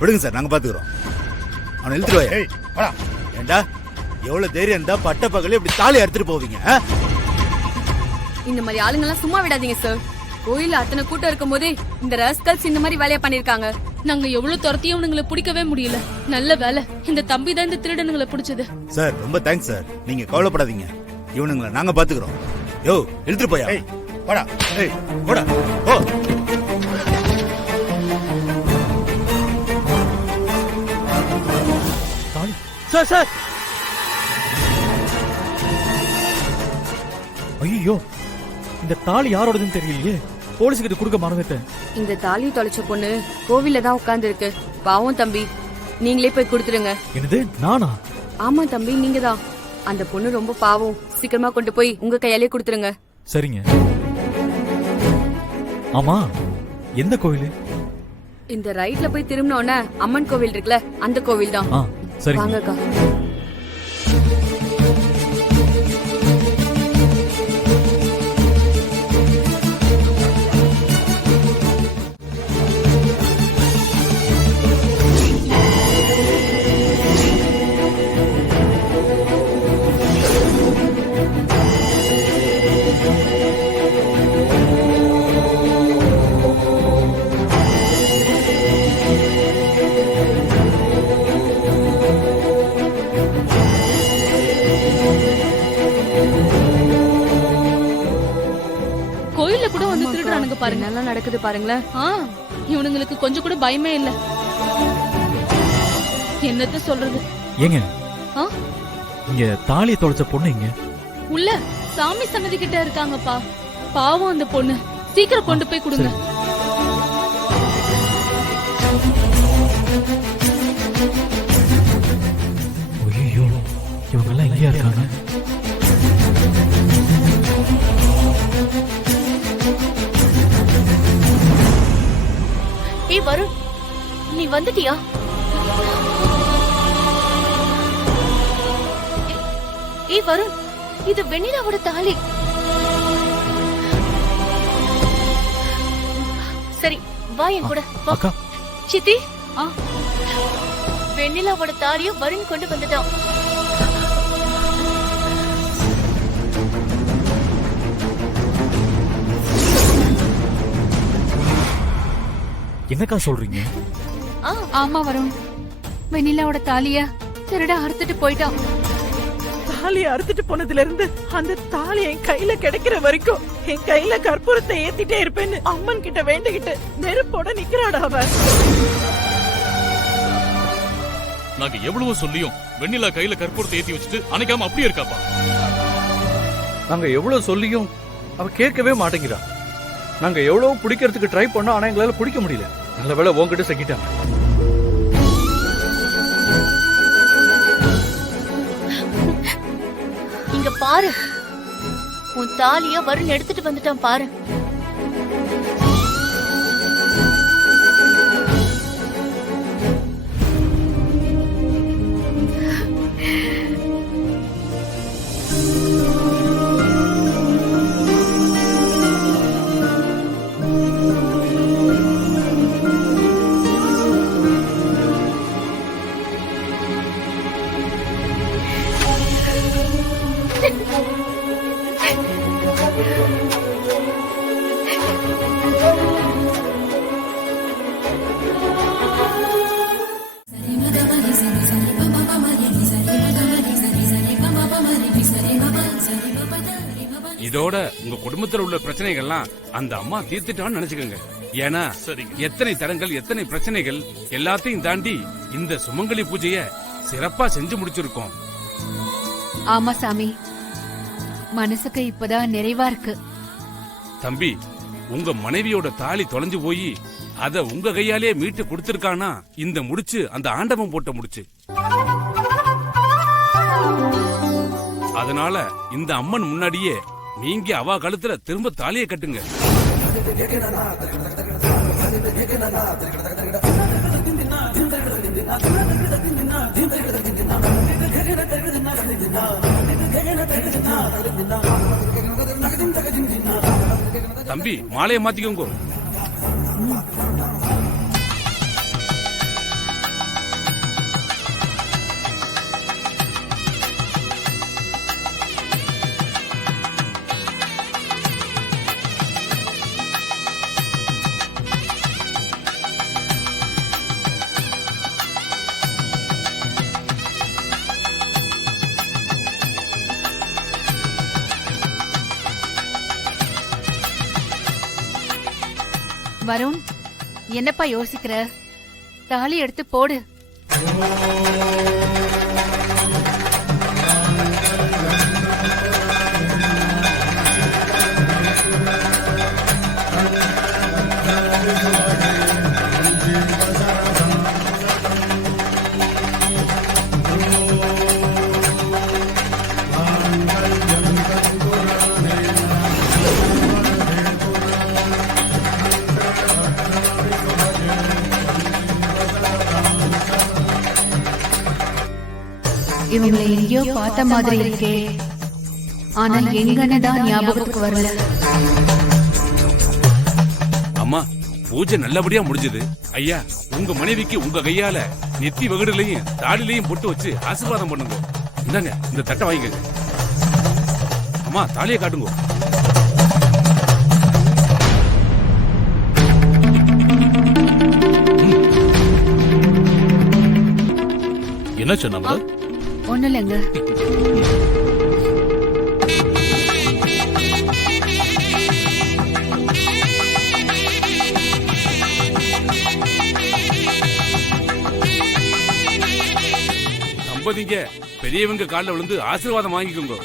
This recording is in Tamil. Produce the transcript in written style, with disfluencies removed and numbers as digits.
விடுங்க சார், நாங்க பாத்துக்கிறோம். அவனை இழுத்துட்டு வா. ஏண்டா எவ்வளவு தைரியம் இருந்தா பட்ட பகல இப்படி தாலி அறுத்துட்டு போவீங்க? இந்த மாதிரி ஆளுங்கெல்லாம் சும்மா விடாதீங்க சார். கோயில்ல அத்தனை கூட்டம் இருக்கும் போதே இந்த ராஸ்கல்ஸ் இந்த மாதிரி வேலையை பண்ணிருக்காங்க. நாங்க எவ்வளவு துரத்தியும் இவனுங்களை பிடிக்கவே முடியல. நல்ல வேலை இந்த தம்பி தான் இந்த திருடனுங்களை பிடிச்சது. சார் ரொம்ப தேங்க்ஸ் சார். நீங்க கவலைப்படாதீங்க, இவனுங்களை நாங்க பாத்துக்கிறோம். யோ இழுத்துட்டு போயா. போடா போடா போ. சார் சார், ஐயோ இந்த தாலி யாரோடதுன்னு தெரியலையே. போலீஸ்கிட்ட கொடுக்க மறந்துட்டேன். இந்த தாலி தொலைச்ச பொண்ணு கோவில்ல தான் உட்கார்ந்து இருக்கு. பாவம் தம்பி, நீங்களே போய் கொடுத்துருங்க. என்னது, நானா? ஆமா தம்பி, நீங்க தான். அந்த பொண்ணு ரொம்ப பாவம். சீக்கிரமா கொண்டு போய் உங்க கையாலே கொடுத்துருங்க. சரிங்க. ஆமா, எந்த கோவில்? இந்த ரைட்ல போய் திரும்பினோட அம்மன் கோவில் இருக்குல்ல, அந்த கோவில் தான். சரி வாங்கக்கா. கோயில்ல கூட வந்து திருடுறானுங்க பாருங்க. நல்லா நடக்குது பாருங்களேன். இவனுங்களுக்கு கொஞ்சம் கூட பயமே இல்ல. என்னத்த சொல்றது? ஏங்க இங்க தாலியை தொலைச்ச பொண்ணு இங்க உள்ள சாமி சன்னதி கிட்ட இருக்காங்கப்பா. பாவம் அந்த பொண்ணு. சீக்கிரம் கொண்டு போய் கொடுங்க. ஐயோ, இவங்க எல்லாம் எங்கேயா இருக்காங்க? ஏய் வருண், நீ வந்துட்டியா? ஏய் வருண், இது வெண்ணிலாவோட தாலி. சரி வா என் கூட. அக்கா. சித்தி, வெண்ணிலாவோட தாலிய வருண் கொண்டு வந்துட்டான். என்னக்கா சொல்றீங்க? ஆமா வருண், வெண்ணிலாவோட தாலிய திருட அறுத்துட்டு போயிட்டான். தாலியை அறுத்துட்டு போனதுல இருந்து அந்த தாலி என் கையில கிடைக்கிற வரைக்கும் என் கையில கற்பூரத்தை ஏத்திட்டே இருப்பேன்னு அம்மன் கிட்ட வேண்டிக்கிட்டு நெருப்போட நிக்கிறாடா அவ. நாங்க எவ்வளவு சொல்லியும் வெண்ணிலா கையில கற்பூரத்தை ஏத்தி வச்சுட்டு அணைக்காம அப்படியே இருக்காப்பா. நாங்க எவ்வளவு சொல்லியும் அவ கேட்கவே மாட்டேங்கிறா. நாங்க எவ்வளவு பிடிக்கிறதுக்கு ட்ரை பண்ணோம், ஆனா எங்களால பிடிக்க முடியல. நல்ல வேளை உன்கிட்ட சகிட்டாங்க. இங்க பாரு, உன் தாலிய வருண் எடுத்துட்டு வந்துட்டான் பாரு. இதோட உங்க குடும்பத்தில் உள்ள பிரச்சனைகள்லாம் அந்த அம்மா தீர்த்துட்டான்னு நினைச்சுக்கோங்க. ஏன்னா எத்தனை தடங்கள், எத்தனை பிரச்சனைகள் எல்லாத்தையும் தாண்டி இந்த சுமங்கலி பூஜைய சிறப்பா செஞ்சு முடிச்சிருக்கோம். ஆமா சாமி, மனசுக்கு இப்பதான் நிறைவா இருக்கு. தம்பி, உங்க மனைவியோட தாலி தொலைஞ்சு போய் அத உங்க கையாலே மீட்டு கொடுத்திருக்கானா இந்த முடிச்சு அந்த ஆண்டவன் போட்ட முடிச்சு. அதனால இந்த அம்மன் முன்னாடியே நீங்க அவ கழுத்துல திரும்ப தாலியை கட்டுங்க. தம்பி, மாலையை மாத்திக்கோங்க. வருண், என்னப்பா யோசிக்கிற? தாலி எடுத்து போடு. இவங்களை எங்கேயோ பார்த்த மாதிரி இருக்கே, ஆனா எங்கன்னு தான் ஞாபகத்துக்கு வரல. அம்மா பூஜை நல்லபடியா முடிஞ்சது. ஐயா, உங்க மனைவிக்கு உங்க கையால நெத்தி வகுடுலையும் தாடிலையும் பொட்டு வச்சு ஆசீர்வாதம் பண்ணுங்க. இந்தாங்க, இந்த தட்டை வாங்கிக்கங்க. அம்மா, தாலியை காட்டுங்க. என்ன சொன்ன? ஒண்ணு இல்லைங்க. தம்பதிங்க பெரியவங்க காலில் விழுந்து ஆசீர்வாதம் வாங்கிக்கோங்க.